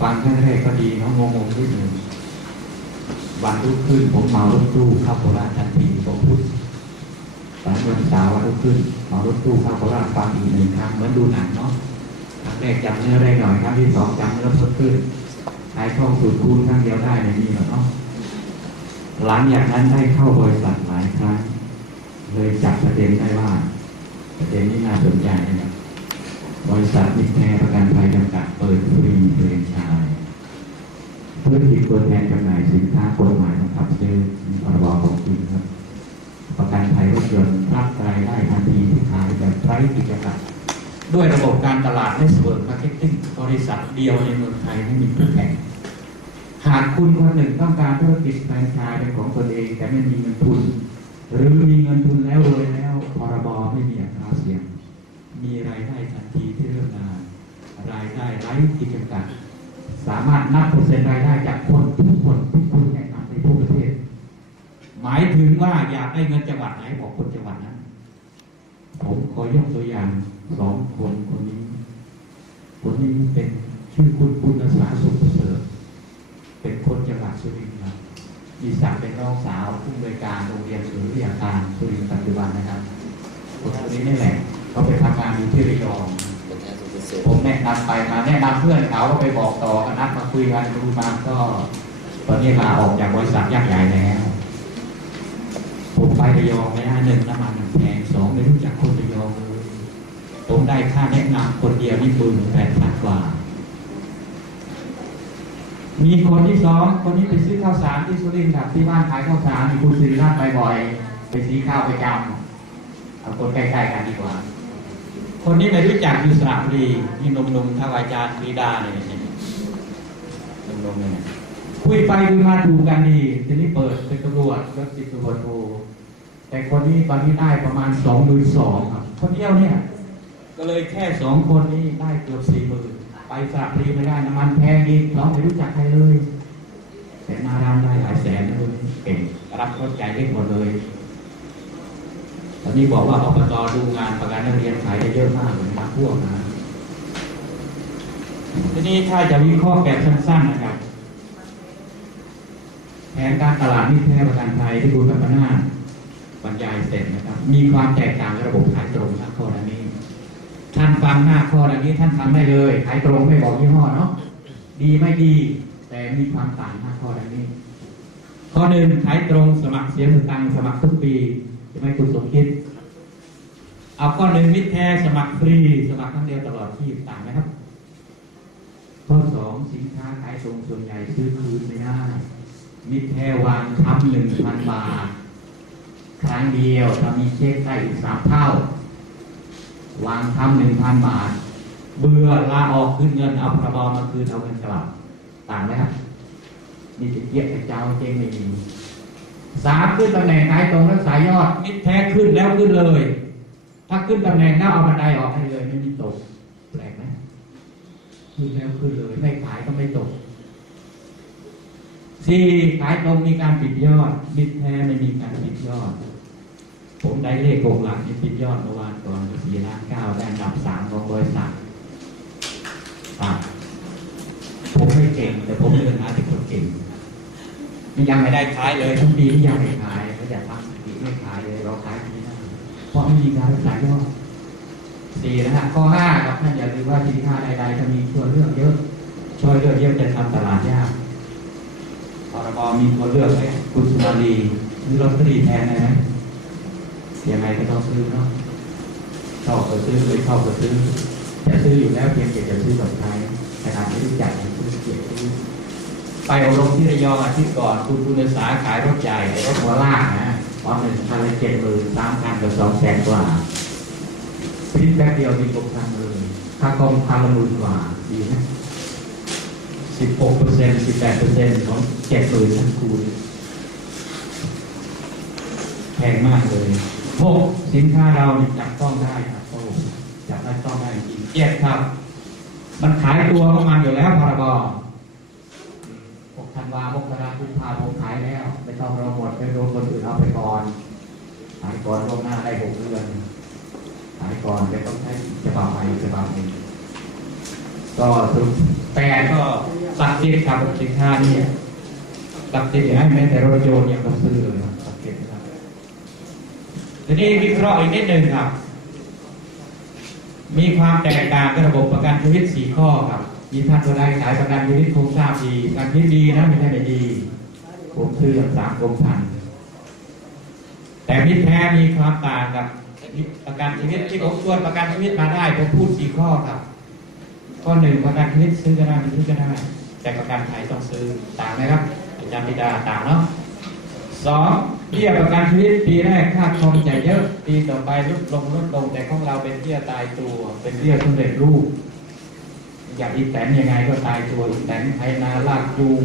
ฟังครั้งแรกก็ดีเนาะงงๆนิดหนึ่งวันรุ่งขึ้นผมเมารถตู้เข้าโคราชทันทีผมพูดตอนวันเสาร์วันรุ่งขึ้นเมารถตู้เข้าโคราชฟังอีกหนึ่งครั้งเหมือนดูหนังเนาะครั้งแรกจำเนื้อได้หน่อยครั้งที่สองจำเนื้อเพิ่มขึ้นใช้ท่องสูตรคูณครั้งเดียวได้ในนี้หรอเนาะหลังจากนั้นได้เข้าบริษัทหลายครั้งเลยจับประเด็นได้ว่า ประเด็นนี้น่าสนใจนะครับบริษัทมิตรแท้ประกันภัยจำกัดเปิดเฟรนไชส์ เพื่อที่ตัวแทนจำหน่ายสินค้ากฎหมายนะครับซื้อมีพรบของจริงครับ ประกันภัยรถยนต์รับรายได้ทันทีที่ขายแบบไร้กิจการด้วยระบบการตลาดและสเวิร์มาร์เก็ตติ้งบริษัทเดียวในเมืองไทยไม่มีคู่แข่งหากคุณคนหนึ่งต้องการธุรกิจแฟรนไชส์เป็นของตนเองแต่ไม่มีเงินทุน หรือมีเงินทุนแล้วรวยแล้วพรบไม่มีอัตราเสี่ยง มีรายได้ทันทีที่เริ่มงาน รายได้ไร้กิจการ สามารถนับเปอร์เซ็นต์รายได้จากคนทุกคนที่คุณแนะนำในทั่วประเทศ หมายถึงว่าอยากได้เงินจังหวัดไหนบอกคนจังหวัดนั้น ผมขอยกตัวอย่างสองคนคนนี้ คนนี้เป็นชื่อคุณปุณสาสุขปรเสริฐเป็นคนจังหวัดสุรินทร์ครับมีศักดิ์เป็นน้องสาวผู้บริการโรงเรียนสุริยาการสุรินทร์ปัจจุบันนะครับคนคนนี้นี่แหละเขาไปทำงานอยู่ที่ร นะนำไปมาแนะนำเพื่อนเขาก็ไปบอกต่อกันนัดมาคุยกันดูมาก็ ตอนนี้ลาออกจากบริษัทยักษ์ใหญ่แล้วผมไประยองไม่ได้หนึ่งน้ำมันแพงสองไม่รู้จักคนระยองเลยผมได้ค่าแนะนำคนเดียวนี่หมื่นแปดพันกว่า มีคนที่สองคนนี้ไปซื้อข้าวสารที่สุรินทร์ครับที่บ้านขายข้าวสารมีคุณสิริราชไปบ่อย ไปซื้อข้าวไปจำเอาคนใกล้ๆกันดีกว่า คนนี้ไม่รู้จักอยู่สระบุรีนี่นุ่มๆท่าอาจารย์ปรีดาเนี่ยนี่ยหนุ่มๆเนี่ยคุยไปคุยมาถูกันดีทีนี้เปิดเป็นตำรวจแล้วติดตำรวจโทแต่คนนี้ตอนนี้ได้ประมาณสองหมื่นสองครับคนเดียวเนี่ย ก็เลยแค่สองคนนี้ได้เกือบสี่หมื่นไปสระบุรีไม่ได้น้ำมันแพงอีกเราไม่รู้จักใครเลยแต่นารามได้หลายแสนเลยเก่งรับรถใจเล่นหมดเลย ตอนนี้บอกว่าอบตดูงานประกันนักเรียนขายได้เยอะมากเลยนะพวกนะทีนี้ถ้าจะวิเคราะห์แบบสั้นๆนะครับแผนการตลาดนี่แท้ประกันภัยที่คุณกัมปนาบรรยายเสร็จนะครับ มีความแตกต่างระบบขายตรงนะข้อดังนี้ ท่านฟังหน้าข้อดังนี้ท่านทำได้เลยขายตรงไม่บอกยี่ห้อเนาะดีไม่ดี แต่มีความต่างหน้าข้อดังนี้ ข้อหนึ่งขายตรงสมัครเสียสตังค์สมัครทุกปี ใช่ไหมคุณสมคิด เอาข้อหนึ่งมิตรแท้สมัครฟรีสมัครครั้งเดียวตลอดชีพต่างไหมครับ ข้อสองสินค้าขายตรงส่วนใหญ่ซื้อคืนไม่ได้ มิตรแท้วางค้ำหนึ่งพันบาท ครั้งเดียวถ้ามีเช็คได้อีกสามเท่า วางค้ำหนึ่งพันบาท เบื่อลาออกคืนเงินเอาพระบอมาคืนเอาเงินกลับ ต่างไหมครับนี่จะเกียบไอ้เจ้าเจ๊งไม่มี สามขึ้นตำแหน่งขายตรงรักษายยอดมิตรแท้ขึ้นแล้วขึ้นเลย ถ้าขึ้นตำแหน่งแล้วเอาบันไดออกให้เลยไม่มีตกแปลกไหมขึ้นแล้วขึ้นเลย ไม่ขายก็ไม่ตกสี่ขายตรงมีการปิดยอดมิตรแท้ไม่มีการปิดยอด ผมได้เลขโกงหลักที่ปิดยอดเมื่อวานก่อนสี่ล้านเก้าได้อันดับสามของบริษัทผมไม่เก่ง แต่ผมเดินหาที่คนเก่ง ยังไม่ได้ขายเลยทุกปีที่ยังไม่ขายไม่อยากทำปีไม่ขายเลยเราขายปีหน้าเพราะไม่มีการรักษายอดสี่นะฮะข้อห้าครับท่านอย่าลืมว่าสินค้าใดๆจะมีตัวเลือกเยอะช่วยเลือกเยอะจะทำตลาดยากพรบมีตัวเลือกไหมคุณสุมาลีซื้อลอตเตรีแทนได้ไหมยังไงก็ต้องซื้อเนาะชอบก็ซื้อไม่ชอบก็ซื้อจะซื้ออยู่แล้วเพียงแต่จะซื้อกับใครขนาดไม่รู้จักซื้อเกียรซื้อ ไปอบรมที่ระยองอาทิตย์ก่อนคุณคุณสาขายรถใหญ่รถหัวลากนะตอนหนึ่งพันละเจ็ดหมื่นสามพันกับสองแสนกว่าพิษแป๊บเดียวมีตกทางเลยค่าคอมพันละหมื่นกว่าดีไหมสิบหกเปอร์เซ็นต์สิบแปดเปอร์เซ็นต์ของเจ็ดหมื่นท่านคูณแพงมากเลยหกสินค้าเราจับต้องได้ครับโอ้จับได้ต้องได้จริงเจ็ดครับ มันขายตัวของมันอยู่แล้วพรบ ธันวามกราคุมภาผมขายแล้ว ไม่ต้องรอหมดไปโดนคนอื่นเอาไปก่อนขายก่อนล่วงหน้าได้หกเดือนขายก่อนจะต้องใช้ฉบับใหม่ฉบับหนึ่งก็สรุปแปดก็ศักดิ์สิทธิ์ครับสินค้านี่ศักดิ์สิทธิ์อย่างนั้แม้แต่รถยนต์ยังต้องซื้อเลยครับศักดิ์สิทธิ์นะครับทีนี้วิเคราะห์อีกนิดหนึ่งครับ มีความแตกต่างกับระบบประกันชีวิตสี่ข้อครับ มีท่านตัวใดขายประกันชีวิตคงทราบดีกันชีวิตดีนะไม่ใช่ไม่ดี ผมซื้อสามกรมพันแต่มิตรแท้มีความต่างกับประกันชีวิตที่ผมชวนประกันชีวิตมาได้ผมพูดสี่ข้อครับข้อหนึ่งประกันชีวิตซื้อก็ได้ไม่ซื้อก็ได้ แต่ประกันภัยต้องซื้อต่างไหมครับอาจารย์ปิดาต่างเนาะสองเบี้ยประกันชีวิตปีแรกค่าคอมจะเยอะปีต่อไปลดลงลดลงแต่ของเราเป็นเบี้ยตายตัว เป็นเบี้ยสำเร็จรูป อย่างอีแตนยังไงก็ตายตัวอีแตนไทนาลากจูง